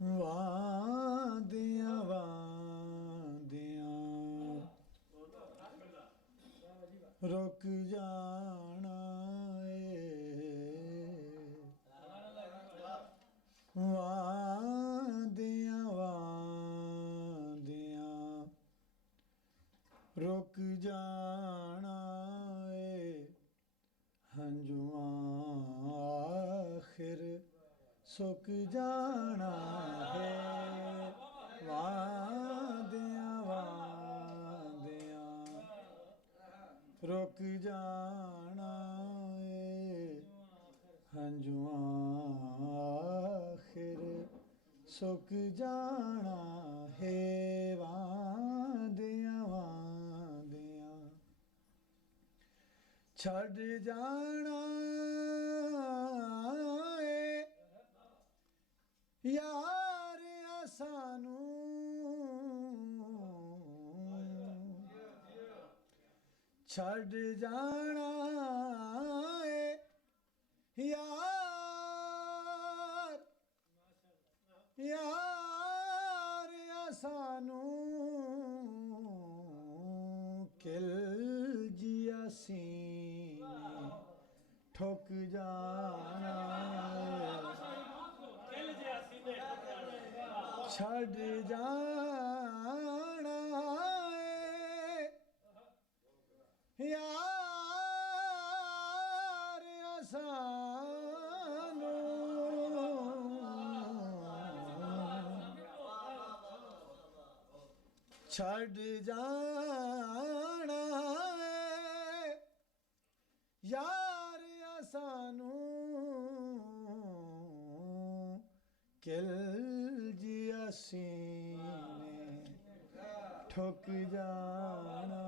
ਵਾਂਦਿਆਂ ਵਾਂਦਿਆਂ ਰੁਕ ਜਾਣਾ ਏ, ਵਾਂਦਿਆਂ ਵਾਂਦਿਆਂ ਰੁਕ ਜਾਣਾ ਏ, ਹੰਝੂਆਂ ਆਖਿਰ ਸੁੱਕ ਜਾਣਾ ਹੈ, ਵਾਂਦਿਆਂ ਵਾਂਦਿਆਂ ਰੁਕ ਜਾਣਾ ਏ, ਹੰਝੂਆਂ ਆਖਿਰ ਸੁੱਕ ਜਾਣਾ ਹੈ, ਵਾਂਦਿਆਂ ਵਾਂਦਿਆਂ ਛੱਡ ਜਾਣਾ ਏ ਯਾਰਿਆ ਸਾਨੂੰ, ਛੱਡ ਜਾਣਾ ਏ ਯਾਰ, ਯਾਰਿਆ ਸਾਨੂੰ, ਕਿਲ ਜਿਹਾ ਸੀਨੇ ਠੁਕ ਜਾਣਾ, ਛੱਡ ਜਾਣਾ ਏ ਯਾਰਿਆ ਸਾਨੂੰ, ਛੱਡ ਜਾਣਾ ਏ ਯਾਰਿਆ ਸਾਨੂੰ, ਕਿਲ ਜਿਹਾ ਸੀਨੇ ਠੁਕ ਜਾਣਾ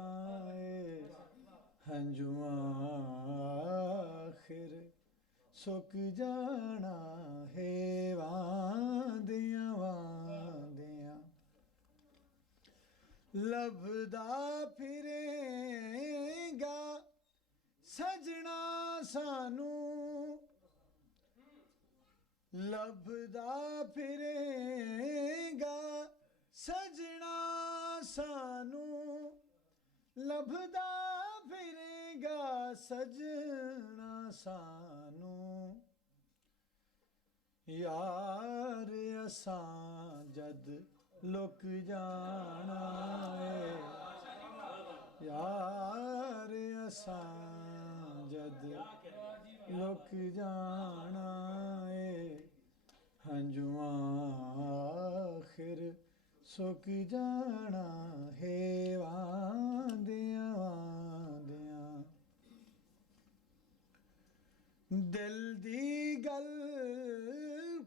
ਏ, ਹੰਝੂਆਂ ਆਖਿਰ ਸੁੱਕ ਜਾਣਾ ਹੈ, ਵਾਂਦਿਆਂ ਵਾਂਦਿਆਂ ਲੱਭਦਾ ਫਿਰੇਂਗਾ ਸਜਣਾ ਸਾਨੂੰ, ਲੱਭਦਾ ਫਿਰੇਂਗਾ ਸਜਣਾ ਸਾਨੂੰ, ਲੱਭਦਾ ਫਿਰੇਂਗਾ ਸਜਣਾ ਸਾਨੂੰ, ਯਾਰ ਅਸਾਂ ਜਦ ਲੁਕ ਜਾਣਾ ਏ, ਯਾਰ ਅਸਾਂ ਜਦ ਲੁਕ ਜਾਣਾ ਏ, ਹੰਝੂਆਂ ਆਖਿਰ ਸੁੱਕ ਜਾਣਾ ਹੈ, ਵਾਂਦਿਆਂ ਵਾਂਦਿਆਂ ਦਿਲ ਦੀ ਗੱਲ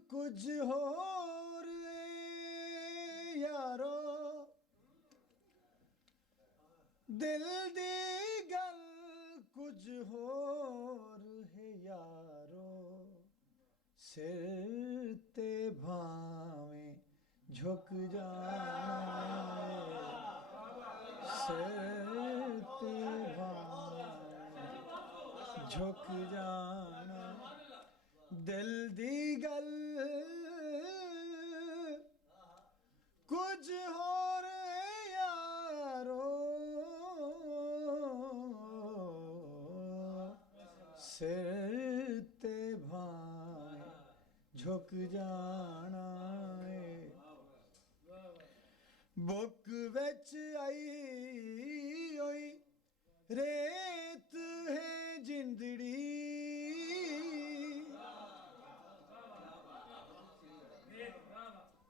ਕੁਝ ਹੋਰ ਏ ਯਾਰੋ, ਦਿਲ ਦੀ ਗੱਲ ਕੁਝ ਹੋਰ ਹੈ ਯਾਰੋ, ਸਿਰ ਤੇ ਭਾਵੇਂ ਝੁਕ ਜਾਣਾ ਏ, ਸਿਰ ਤੇ ਭਾਵੇਂ ਝੁਕ ਜਾਣਾ, ਦਿਲ ਦੀ ਗੱਲ ਕੁਝ ਹੋਰ ਯਾਰੋ, ਸਿਰ ਤੇ ਭਾਵੇਂ ਝੁਕ ਜਾਣਾ ਏ, ਬੁੱਕ ਵਿੱਚ ਆਈ ਹੋਈ ਰੇਤ ਹੈ ਜਿੰਦੜੀ,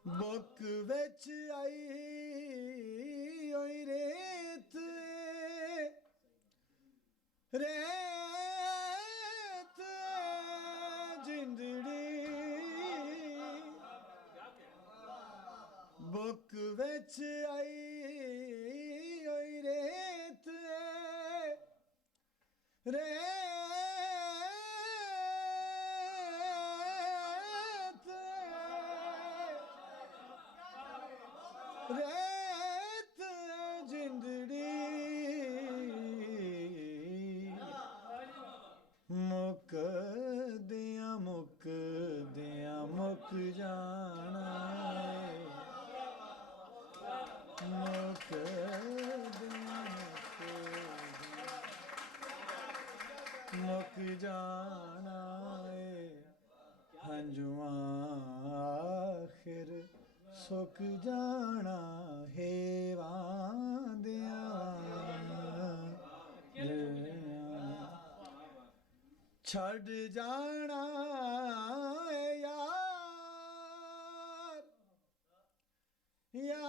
ਬੁੱਕ ਵਿੱਚ ਆਈ ਹੋਈ ਰੇਤ, ਰੇਤ ਜਿੰਦੜੀ, ਬੁੱਕ ਵਿੱਚ ਆਈ ਹੋਈ ਰੇਤ, ਰੇਤ ਰੇਤ ਜਿੰਦੜੀ, ਮੁੱਕਦਿਆਂ ਮੁੱਕਦਿਆਂ ਮੁੱਕ ਜਾਣਾ جانا ہے ہنجواں آخر سک جانا ہے واندیاں چھڑ جانا ہے یار یار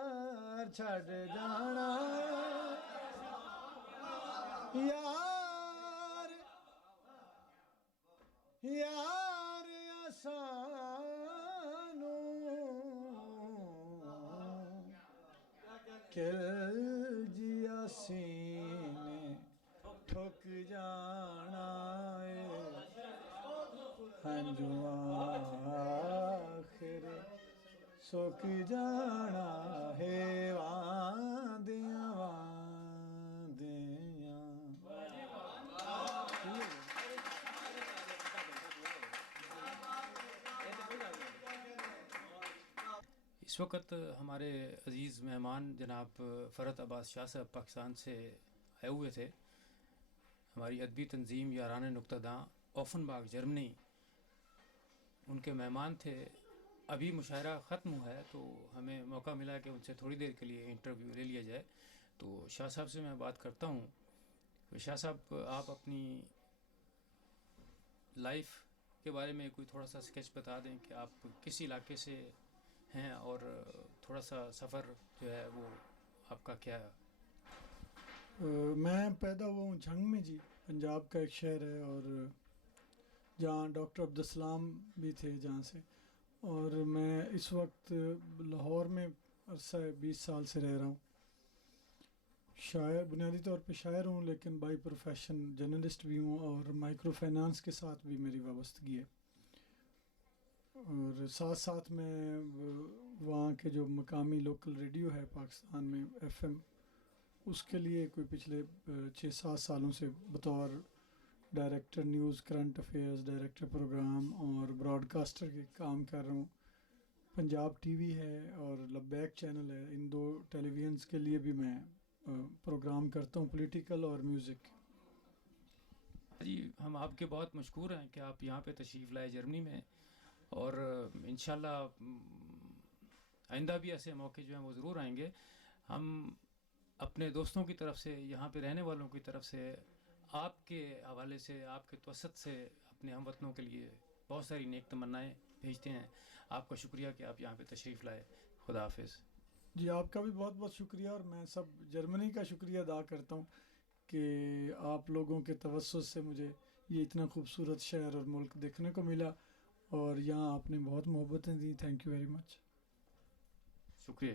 یار چھڑ جانا یار یار آسانو کل جیا سینے ٹھک جانا ہے ہنجواں آخر سک جانا ہے واندیاں واندیاں. اس وقت ہمارے عزیز مہمان جناب فرحت عباس شاہ صاحب پاکستان سے آئے ہوئے تھے. ہماری ادبی تنظیم یاران نقطہ داں اوفنباغ جرمنی ان کے مہمان تھے. ابھی مشاعرہ ختم ہوا ہے تو ہمیں موقع ملا کہ ان سے تھوڑی دیر کے لیے انٹرویو لے لیا جائے. تو شاہ صاحب سے میں بات کرتا ہوں. شاہ صاحب آپ اپنی لائف کے بارے میں کوئی تھوڑا سا سکیچ بتا دیں کہ آپ کس علاقے سے ہیں اور تھوڑا سا سفر جو ہے وہ آپ کا کیا ہے؟ میں پیدا ہوا ہوں جھنگ میں جی، پنجاب کا ایک شہر ہے، اور جہاں ڈاکٹر عبدالسلام بھی تھے جہاں سے. اور میں اس وقت لاہور میں عرصہ 20 سال سے رہ رہا ہوں. شاعر، بنیادی طور پہ شاعر ہوں، لیکن بائی پروفیشن جرنلسٹ بھی ہوں، اور مائکرو فائنانس کے ساتھ بھی میری وابستگی ہے. اور ساتھ ساتھ میں وہاں کے جو مقامی لوکل ریڈیو ہے پاکستان میں FM، اس کے لیے کوئی پچھلے 6-7 سالوں سے بطور director news current affairs, director programme اور براڈ کاسٹر کے کام کر رہا ہوں. پنجاب ٹی وی ہے اور لبیک چینل ہے، ان 2 ٹیلی ویژنس کے لیے بھی میں پروگرام کرتا ہوں، پولیٹیکل اور میوزک. جی ہم آپ کے بہت مشکور ہیں کہ آپ یہاں پہ تشریف لائے جرمنی میں، اور انشاءاللہ آئندہ بھی ایسے موقع جو ہیں وہ ضرور آئیں گے. ہم اپنے دوستوں کی طرف سے، یہاں پہ رہنے والوں کی طرف سے، آپ کے حوالے سے، آپ کے توسط سے اپنے ہم وطنوں کے لیے بہت ساری نیک تمنائیں بھیجتے ہیں. آپ کا شکریہ کہ آپ یہاں پہ تشریف لائے. خدا حافظ. جی آپ کا بھی بہت بہت شکریہ، اور میں سب جرمنی کا شکریہ ادا کرتا ہوں کہ آپ لوگوں کے توسط سے مجھے یہ اتنا خوبصورت شہر اور ملک دیکھنے کو ملا، اور یہاں آپ نے بہت محبتیں دی. Thank you very much. شکریہ.